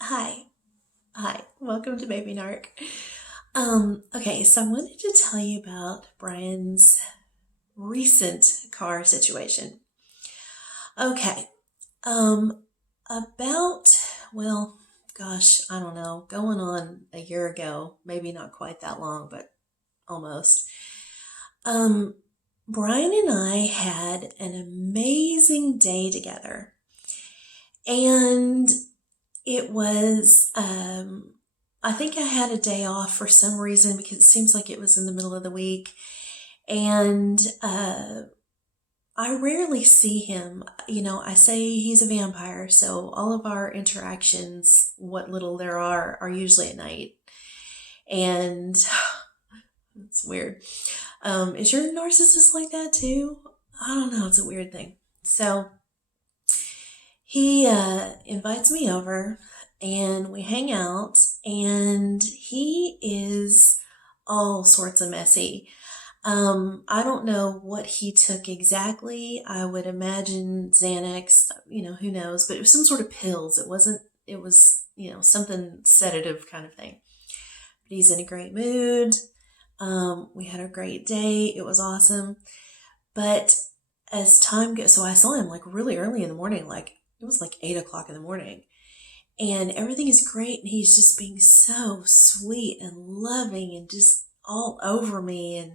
Hi. Hi. Welcome to Baby Narc. Okay, so I wanted to tell you about Brian's recent car situation. Okay. Um, about, well, gosh, I don't know, going on a year ago, maybe not quite that long, but almost. Um, Brian and I had an amazing day together. And it was, I think I had a day off for some reason because it seems like it was in the middle of the week. And I rarely see him. I say he's a vampire, so all of our interactions, what little there are usually at night. And it's weird. Is your narcissist like that too? I don't know. It's a weird thing. So he invites me over and we hang out, and he is all sorts of messy. I don't know what he took exactly. I would imagine Xanax, who knows, but it was some sort of pills. It was, something sedative kind of thing. But he's in a great mood. We had a great day. It was awesome. But as time goes, so I saw him like really early in the morning, like it was like 8 o'clock in the morning, and everything is great. And he's just being so sweet and loving and just all over me. And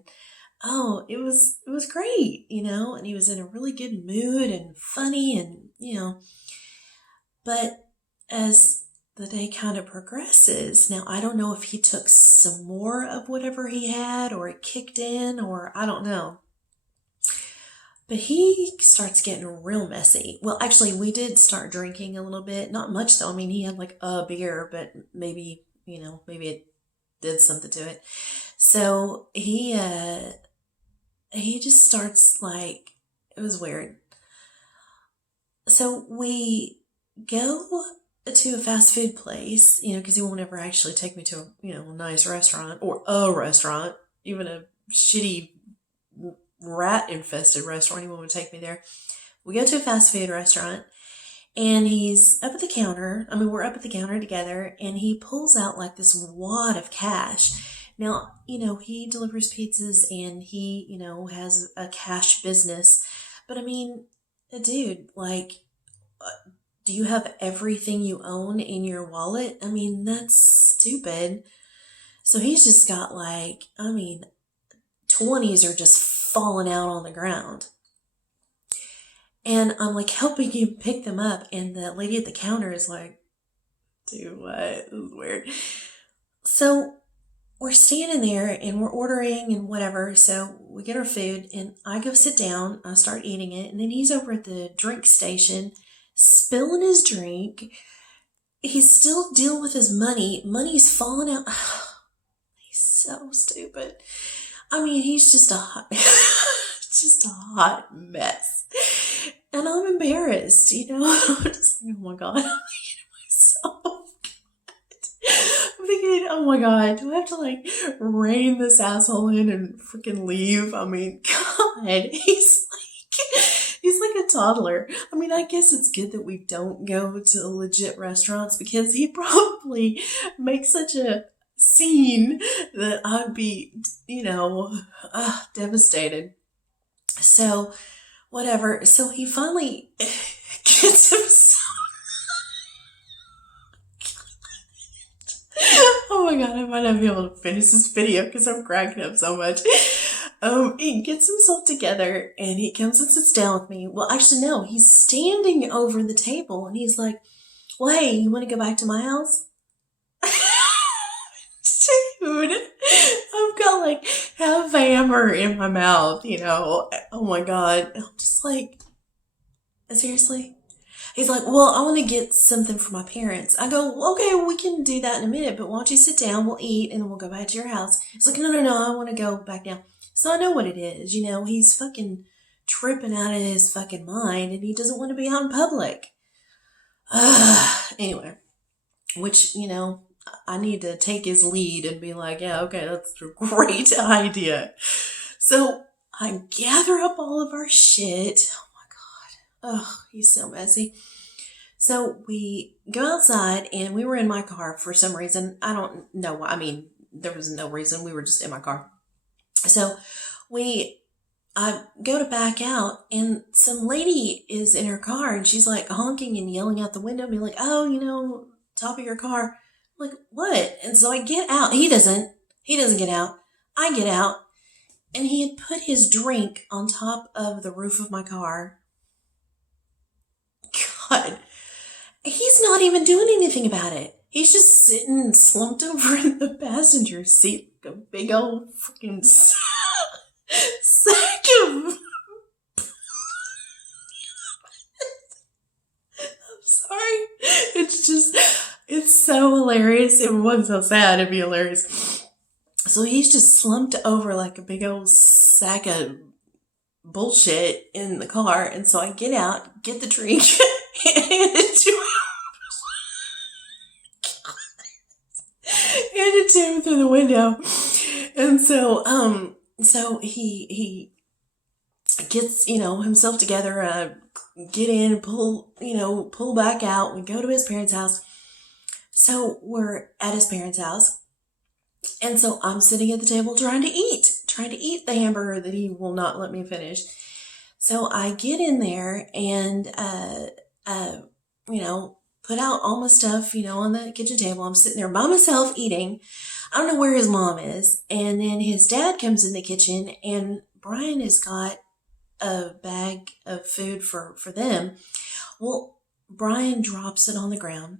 oh, it was great, and he was in a really good mood and funny and, but as the day kind of progresses, now I don't know if he took some more of whatever he had or it kicked in or I don't know. But he starts getting real messy. Well, actually, we did start drinking a little bit. Not much, though. I mean, he had like a beer, but maybe, maybe it did something to it. So he just starts like, it was weird. So we go to a fast food place, because he won't ever actually take me to a nice restaurant or a restaurant, even a shitty rat infested restaurant. He won't take me there. We go to a fast food restaurant, and he's up at the counter. I mean, we're up at the counter together, and he pulls out like this wad of cash. Now, he delivers pizzas and he, has a cash business. But I mean, dude, like, do you have everything you own in your wallet? I mean, that's stupid. So he's just got like, I mean, 20s are just falling out on the ground. And I'm like helping him pick them up. And the lady at the counter is like, dude, what? This is weird. So we're standing there and we're ordering and whatever. So we get our food and I go sit down. I start eating it. And then he's over at the drink station spilling his drink. He's still dealing with his money. Money's falling out. He's so stupid. I mean, he's just a hot, just a hot mess. And I'm embarrassed, I'm just like, oh my God, I'm thinking to myself. I'm thinking, oh my God, do I have to like rein this asshole in and freaking leave? I mean, God, he's like a toddler. I mean, I guess it's good that we don't go to legit restaurants because he probably makes such a scene that I'd be, devastated. So, whatever. So he finally gets himself. Oh my God, I might not be able to finish this video because I'm cracking up so much. He gets himself together and he comes and sits down with me. Well, actually, no, he's standing over the table and he's like, well, hey, you want to go back to my house? Dude, I've got like half hammer in my mouth, Oh my God. I'm just like, seriously? He's like, well, I want to get something for my parents. I go, well, okay, we can do that in a minute, but why don't you sit down, we'll eat, and then we'll go back to your house. He's like, no, no, no, I want to go back now. So I know what it is. He's fucking tripping out of his fucking mind, and he doesn't want to be out in public. Anyway, which, I need to take his lead and be like, yeah, okay, that's a great idea. So I gather up all of our shit. Oh my God. Oh, he's so messy. So we go outside, and we were in my car for some reason. I don't know why. I mean, there was no reason. We were just in my car. So I go to back out, and some lady is in her car, and she's like honking and yelling out the window, being like, "Oh, top of your car." I'm like, what? And so I get out. He doesn't. He doesn't get out. I get out, and he had put his drink on top of the roof of my car. God, he's not even doing anything about it. He's just sitting slumped over in the passenger seat like a big old freaking sack of. I'm sorry. It's so hilarious. It wasn't so sad. It'd be hilarious. So he's just slumped over like a big old sack of bullshit in the car. And so I get out, get the drink, hand it to him through the window. And so he gets, himself together, get in, pull back out. We go to his parents' house. So we're at his parents' house. And so I'm sitting at the table trying to eat the hamburger that he will not let me finish. So I get in there and, put out all my stuff, on the kitchen table. I'm sitting there by myself eating. I don't know where his mom is. And then his dad comes in the kitchen, and Brian has got a bag of food for them. Well, Brian drops it on the ground.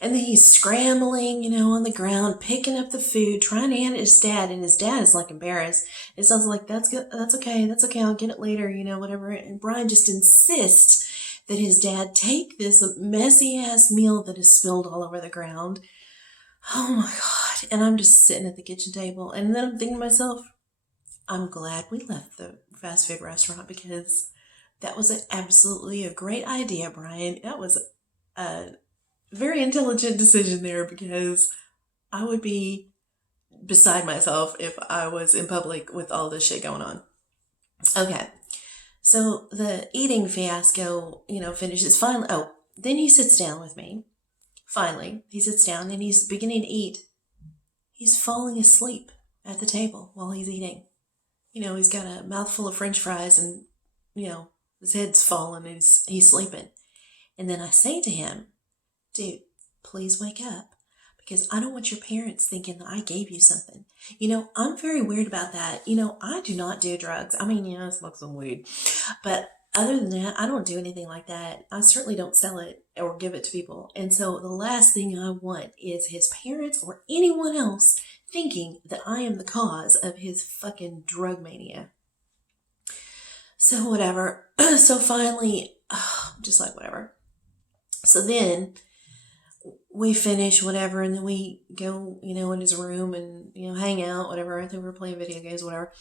And then he's scrambling, on the ground, picking up the food, trying to hand it to his dad. And his dad is like embarrassed. It sounds like, that's good. That's okay. I'll get it later, whatever. And Brian just insists that his dad take this messy ass meal that is spilled all over the ground. Oh my God. And I'm just sitting at the kitchen table. And then I'm thinking to myself, I'm glad we left the fast food restaurant, because that was absolutely a great idea, Brian. That was a very intelligent decision there, because I would be beside myself if I was in public with all this shit going on. Okay. So the eating fiasco, finishes finally. Oh, then he sits down with me. Finally, he sits down and he's beginning to eat. He's falling asleep at the table while he's eating. He's got a mouthful of French fries, and, his head's falling and he's sleeping. And then I say to him, dude, please wake up, because I don't want your parents thinking that I gave you something. I'm very weird about that. I do not do drugs. I mean, I smoke some weed. But other than that, I don't do anything like that. I certainly don't sell it or give it to people. And so the last thing I want is his parents or anyone else thinking that I am the cause of his fucking drug mania. So whatever. So finally, just like whatever. So then we finish whatever, and then we go, in his room and, hang out, whatever. I think we were playing video games, whatever.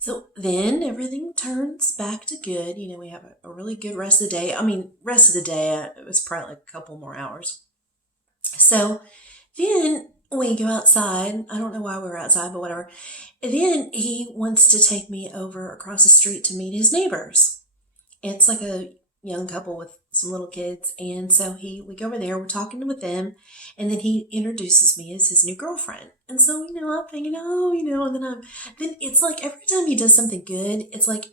So then everything turns back to good. We have a really good rest of the day. I mean, rest of the day, it was probably like a couple more hours. So then we go outside. I don't know why we were outside, but whatever. And then he wants to take me over across the street to meet his neighbors. It's like a young couple with some little kids. And so we go over there, we're talking with them, and then he introduces me as his new girlfriend. And so, I'm thinking, and then it's like every time he does something good, it's like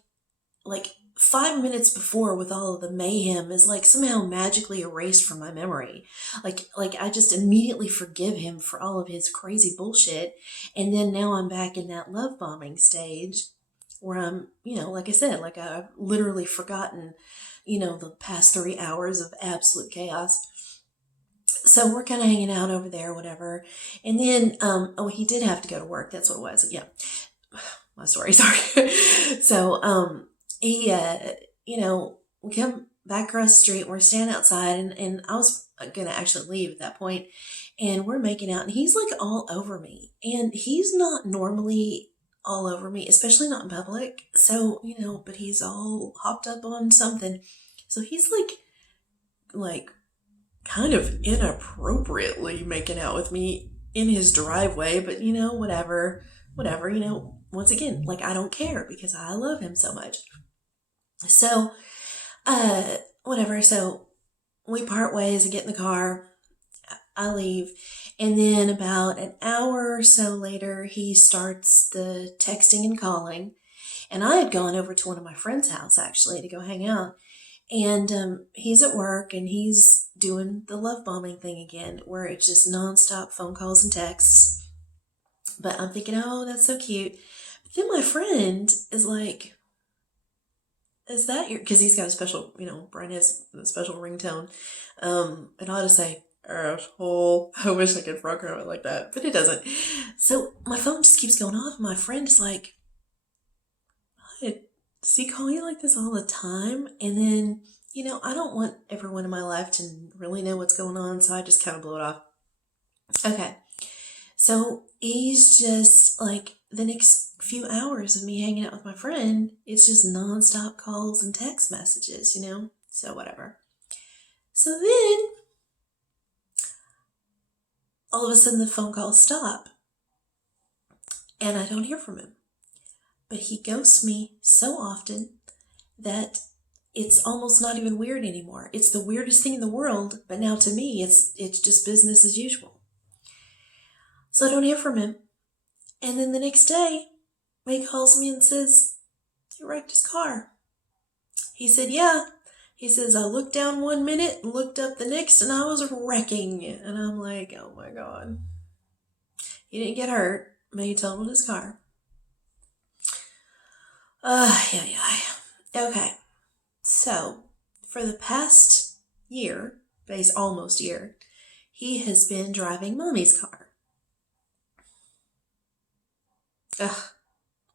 5 minutes before, with all of the mayhem, is like somehow magically erased from my memory. Like I just immediately forgive him for all of his crazy bullshit. And then now I'm back in that love bombing stage where I'm, like I said, like I've literally forgotten, the past 3 hours of absolute chaos. So we're kind of hanging out over there, whatever. And then, he did have to go to work. That's what it was. Yeah. My story, sorry. So, he, we come back across the street, and we're standing outside, and I was going to actually leave at that point, and we're making out, and he's like all over me, and he's not normally all over me, especially not in public. So, but he's all hopped up on something. So he's like kind of inappropriately making out with me in his driveway, but whatever, once again, like I don't care, because I love him so much. So, whatever. So we part ways and get in the car. I leave. And then about an hour or so later, he starts the texting and calling. And I had gone over to one of my friend's house actually to go hang out. And he's at work and he's doing the love bombing thing again, where it's just nonstop phone calls and texts. But I'm thinking, oh, that's so cute. But then my friend is like, is that your, because he's got a special, Brian has a special ringtone. And I ought to say, asshole. I wish I could program it like that, but it doesn't. So my phone just keeps going off. My friend is like, does he call you like this all the time? And then, I don't want everyone in my life to really know what's going on, so I just kind of blow it off. Okay. So he's just like, the next few hours of me hanging out with my friend, it's just nonstop calls and text messages, So whatever. So then, all of a sudden the phone calls stop. And I don't hear from him. But he ghosts me so often that it's almost not even weird anymore. It's the weirdest thing in the world, but now to me, it's just business as usual. So I don't hear from him. And then the next day, he calls me and says, he wrecked his car. He said, yeah. He says, I looked down 1 minute and looked up the next and I was wrecking. And I'm like, oh my God. He didn't get hurt, but he totaled his car. Yeah. Okay. So, for the past year, almost year, he has been driving mommy's car. Ugh,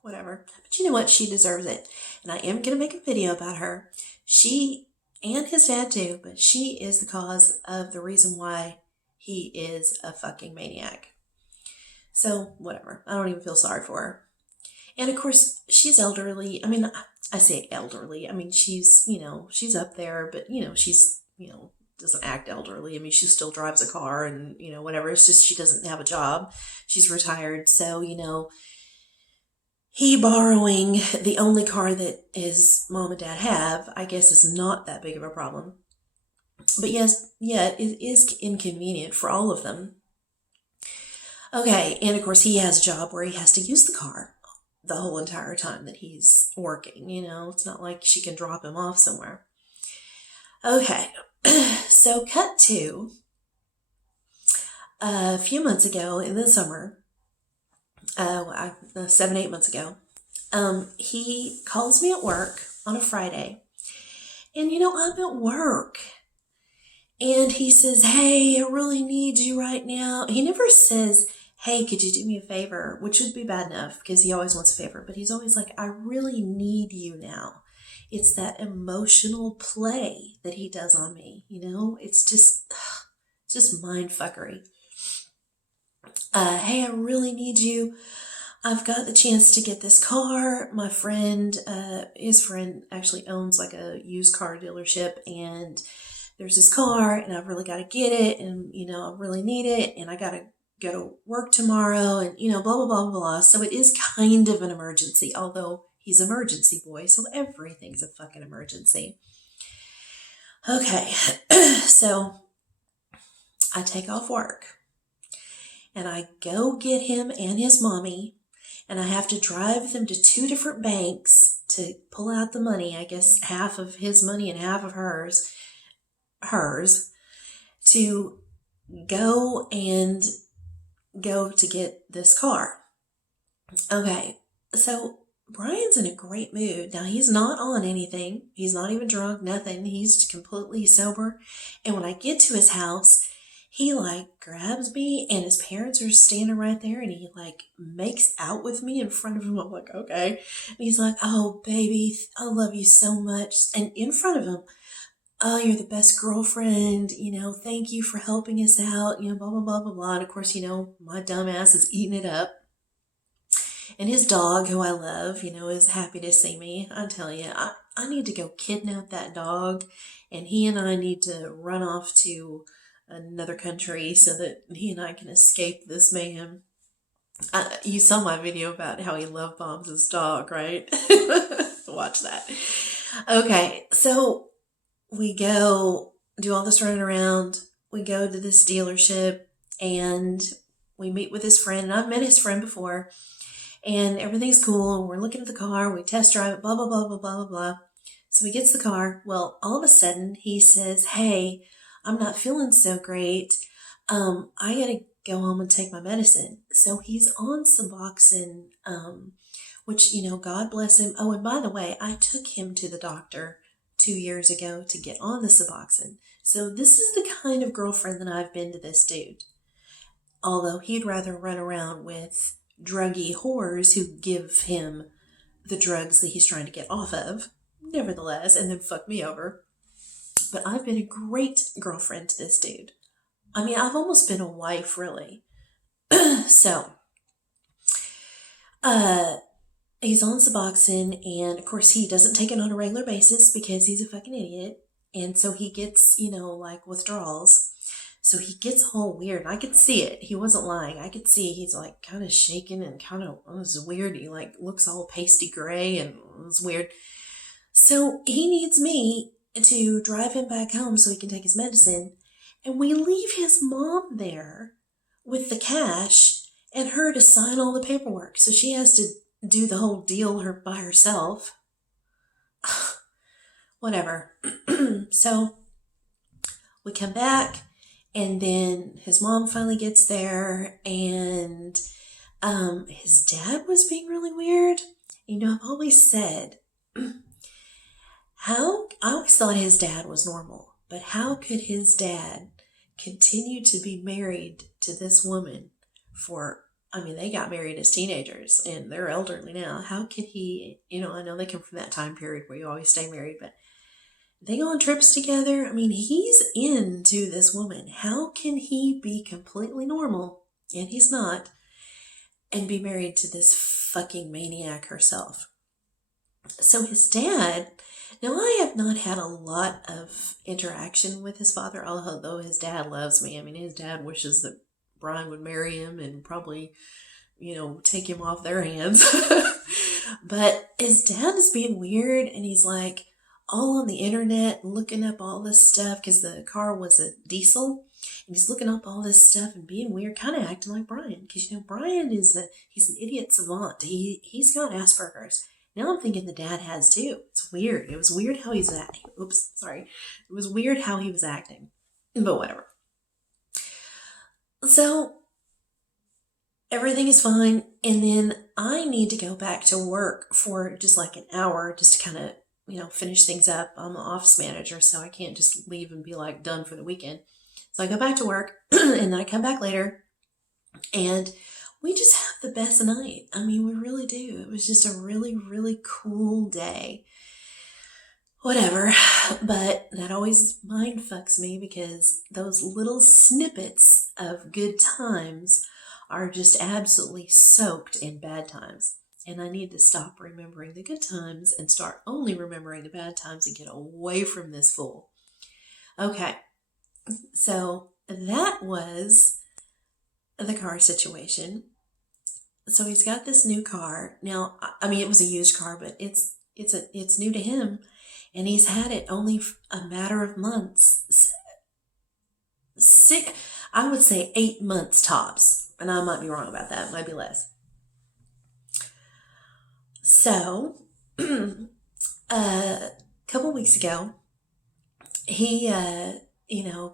whatever. But you know what? She deserves it. And I am going to make a video about her. She, and his dad too, but she is the cause of the reason why he is a fucking maniac. So, whatever. I don't even feel sorry for her. And of course, she's elderly. I mean, I say elderly. I mean, she's, she's up there, but, she's, doesn't act elderly. I mean, she still drives a car and, whatever. It's just she doesn't have a job. She's retired. So, he borrowing the only car that his mom and dad have, I guess, is not that big of a problem. But yes, yeah, it is inconvenient for all of them. Okay, and of course, he has a job where he has to use the car the whole entire time that he's working. It's not like she can drop him off somewhere. Okay, so cut to a few months ago in the summer, 7-8 months ago, he calls me at work on a Friday, and I'm at work, and he says, hey, I really need you right now. He never says, hey, could you do me a favor? Which would be bad enough because he always wants a favor, but he's always like, I really need you now. It's that emotional play that he does on me, It's just mind fuckery. Hey, I really need you. I've got the chance to get this car. My friend, his friend actually owns like a used car dealership, and there's this car and I've really got to get it, and I really need it, and I got to go to work tomorrow, and blah blah blah blah. So it is kind of an emergency, although he's emergency boy, so everything's a fucking emergency. Okay, so I take off work and I go get him and his mommy, and I have to drive them to 2 different banks to pull out the money. I guess half of his money and half of hers, to go to get this car. Okay, so Brian's in a great mood. Now, he's not on anything. He's not even drunk, nothing. He's completely sober. And when I get to his house, he grabs me, and his parents are standing right there, and he makes out with me in front of him. I'm like, okay. And he's like, oh, baby, I love you so much. And in front of him, oh, you're the best girlfriend, thank you for helping us out, blah, blah, blah, blah, blah. And of course, my dumb ass is eating it up. And his dog, who I love, is happy to see me. I tell you, I need to go kidnap that dog, and he and I need to run off to another country so that he and I can escape this man. You saw my video about how he love bombs his dog, right? Watch that. Okay, so we go do all this running around. We go to this dealership and we meet with his friend. And I've met his friend before, and everything's cool. And we're looking at the car. We test drive it, blah, blah, blah, blah, blah, blah, blah. So he gets the car. Well, all of a sudden he says, "Hey, I'm not feeling so great. I got to go home and take my medicine." So he's on Suboxone, which, God bless him. Oh, and by the way, I took him to the doctor 2 years ago to get on the Suboxone. So this is the kind of girlfriend that I've been to this dude. Although he'd rather run around with druggy whores who give him the drugs that he's trying to get off of, nevertheless, and then fuck me over. But I've been a great girlfriend to this dude. I mean, I've almost been a wife, really. So, he's on Suboxone, and of course, he doesn't take it on a regular basis because he's a fucking idiot. And so he gets, like withdrawals. So he gets all weird. I could see it. He wasn't lying. I could see he's like kind of shaking and kind of, it was weird. He like looks all pasty gray and it was weird. So he needs me to drive him back home so he can take his medicine. And we leave his mom there with the cash and her to sign all the paperwork. So she has to do the whole deal by herself. Whatever. So we come back, and then his mom finally gets there, and his dad was being really weird. I've always said, I always thought his dad was normal, but how could his dad continue to be married to this woman they got married as teenagers and they're elderly now. How could he, I know they come from that time period where you always stay married, but they go on trips together. I mean, he's into this woman. How can he be completely normal, and he's not, and be married to this fucking maniac herself? So his dad, now I have not had a lot of interaction with his father, although his dad loves me. I mean, his dad wishes that Brian would marry him and probably, take him off their hands. But his dad is being weird, and he's like all on the internet looking up all this stuff because the car was a diesel. And he's looking up all this stuff and being weird, kind of acting like Brian. Because, Brian he's an idiot savant. He's got Asperger's. Now I'm thinking the dad has too. It's weird. It was weird how he's acting. Oops, sorry. It was weird how he was acting. But whatever. So everything is fine. And then I need to go back to work for just like an hour just to kind of, finish things up. I'm an office manager, so I can't just leave and be like done for the weekend. So I go back to work and then I come back later and we just have the best night. I mean, we really do. It was just a really, really cool day. Whatever. But that always mind fucks me because those little snippets of good times are just absolutely soaked in bad times. And I need to stop remembering the good times and start only remembering the bad times and get away from this fool. Okay. So that was the car situation. So he's got this new car. Now, I mean, it was a used car, but it's new to him. And he's had it only a matter of months. I would say 8 months tops. And I might be wrong about that. It might be less. So, a couple weeks ago, he,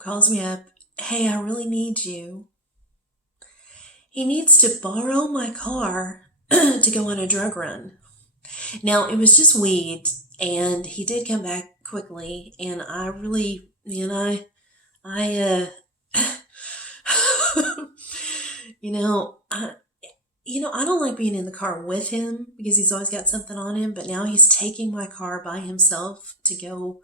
calls me up. Hey, I really need you. He needs to borrow my car to go on a drug run. Now, it was just weed, and he did come back quickly, and I really, I don't like being in the car with him because he's always got something on him, but now he's taking my car by himself to go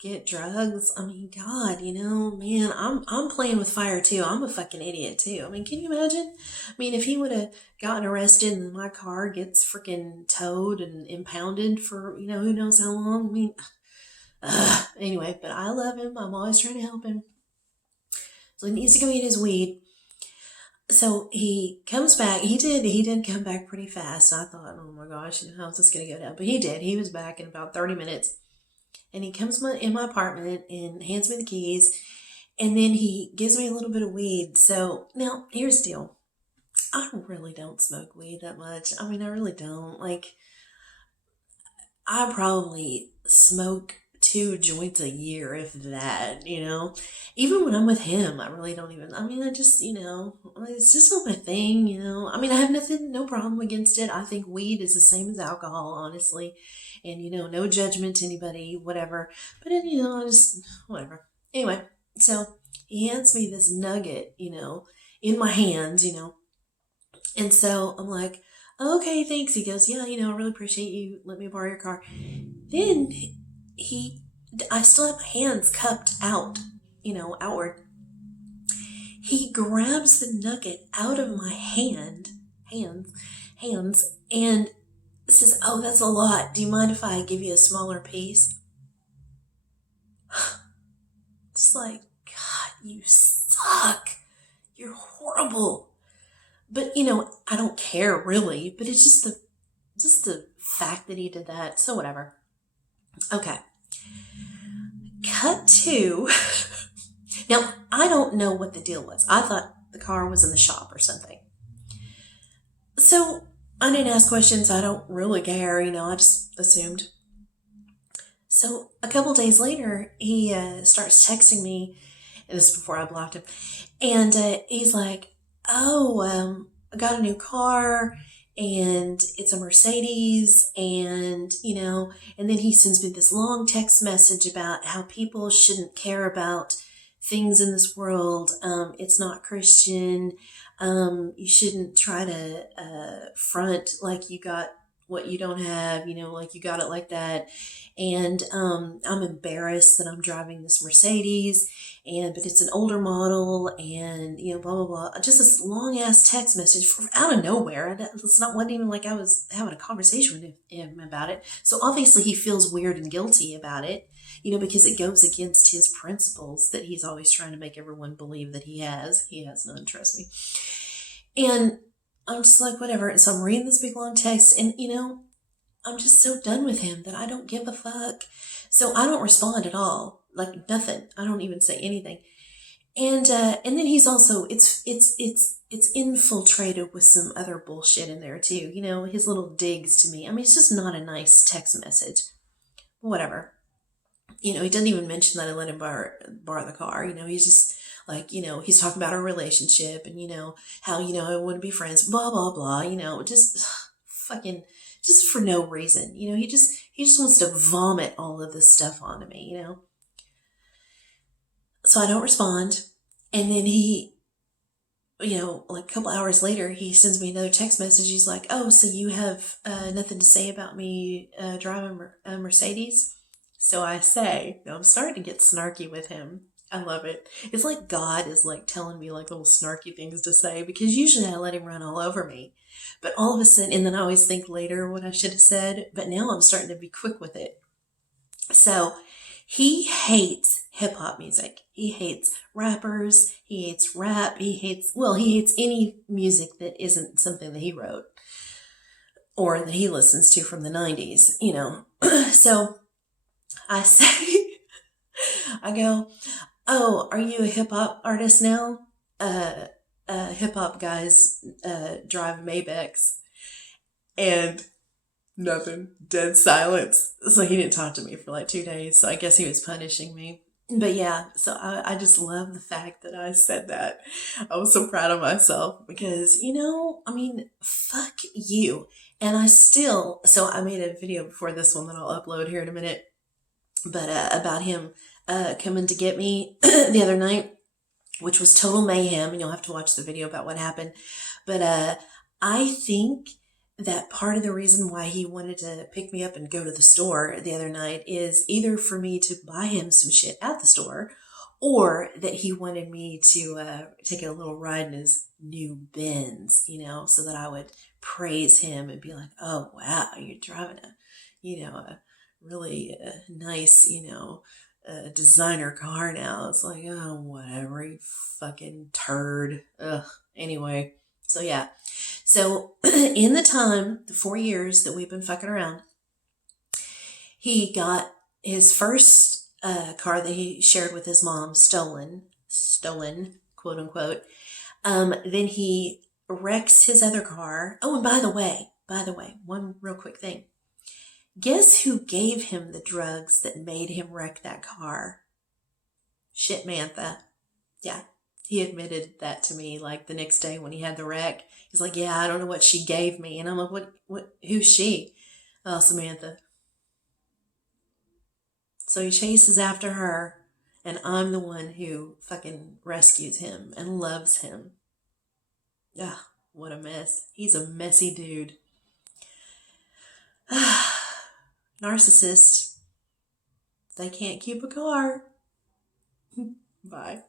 get drugs. I mean, God, man, I'm playing with fire too. I'm a fucking idiot too. I mean, can you imagine? I mean, if he would have gotten arrested and my car gets freaking towed and impounded for, who knows how long. I mean, anyway, but I love him. I'm always trying to help him. So he needs to go eat his weed. So he comes back. He did come back pretty fast. I thought, oh my gosh, how's this going to go down? But he did. He was back in about 30 minutes. And he comes in my apartment and hands me the keys. And then he gives me a little bit of weed. So now here's the deal. I really don't smoke weed that much. I mean, I really don't. Like, I probably smoke 2 joints a year, if that, Even when I'm with him, I really don't even, I mean, I just, it's just not my thing. I mean, I have no problem against it. I think weed is the same as alcohol, honestly. And, no judgment to anybody, whatever. But, then, I just, whatever. Anyway, so he hands me this nugget, in my hands. And so I'm like, okay, thanks. He goes, yeah, I really appreciate you. Let me borrow your car. Then I still have my hands cupped out, outward. He grabs the nugget out of my hands, and says, oh, that's a lot. Do you mind if I give you a smaller piece? Just like, God, you suck. You're horrible. But, I don't care really, but it's just the fact that he did that. So whatever. Okay. Cut to. Now, I don't know what the deal was. I thought the car was in the shop or something. So I didn't ask questions. I don't really care. I just assumed. So a couple days later, he starts texting me. And this is before I blocked him. And he's like, oh, I got a new car and it's a Mercedes, and and then he sends me this long text message about how people shouldn't care about things in this world. It's not Christian. You shouldn't try to front like you got what you don't have, like you got it like that. And I'm embarrassed that I'm driving this Mercedes, but it's an older model, and blah blah blah. Just this long ass text message from out of nowhere. Wasn't even like I was having a conversation with him about it. So obviously he feels weird and guilty about it, because it goes against his principles that he's always trying to make everyone believe that he has. He has none, trust me. And I'm just like, whatever. And so I'm reading this big long text, and I'm just so done with him that I don't give a fuck. So I don't respond at all, like nothing. I don't even say anything. And then he's also it's infiltrated with some other bullshit in there too. His little digs to me. I mean, it's just not a nice text message. Whatever. He doesn't even mention that I let him borrow the car. He's just like, he's talking about our relationship and how I want to be friends. Blah blah blah. Just fucking. Just for no reason. He just wants to vomit all of this stuff onto me, So I don't respond. And then he, like a couple hours later, he sends me another text message. He's like, oh, so you have nothing to say about me driving a Mercedes? So I say, I'm starting to get snarky with him. I love it. It's like God is like telling me like little snarky things to say, because usually I let him run all over me. But all of a sudden, and then I always think later what I should have said, but now I'm starting to be quick with it. So he hates hip hop music. He hates rappers. He hates rap. He hates any music that isn't something that he wrote or that he listens to from the 90s, So I say, I go, oh, are you a hip hop artist now? Hip hop guys drive Maybachs, and nothing, dead silence. So he didn't talk to me for like 2 days. So I guess he was punishing me. But yeah, so I just love the fact that I said that. I was so proud of myself because, I mean, fuck you. And so I made a video before this one that I'll upload here in a minute, but about him coming to get me the other night, which was total mayhem, and you'll have to watch the video about what happened. But I think that part of the reason why he wanted to pick me up and go to the store the other night is either for me to buy him some shit at the store, or that he wanted me to take a little ride in his new Benz, so that I would praise him and be like, oh, wow, you're driving a really nice, designer car now. It's like, oh, whatever, you fucking turd. Ugh. Anyway, so yeah. So in the 4 years that we've been fucking around, he got his first car that he shared with his mom stolen, quote unquote. Then he wrecks his other car. Oh, and by the way, one real quick thing. Guess who gave him the drugs that made him wreck that car? Shit, Mantha. Yeah, he admitted that to me like the next day when he had the wreck. He's like, yeah, I don't know what she gave me. And I'm like, who's she? Oh, Samantha. So he chases after her, and I'm the one who fucking rescues him and loves him. Ugh, what a mess. He's a messy dude. Narcissist. They can't keep a car. Bye.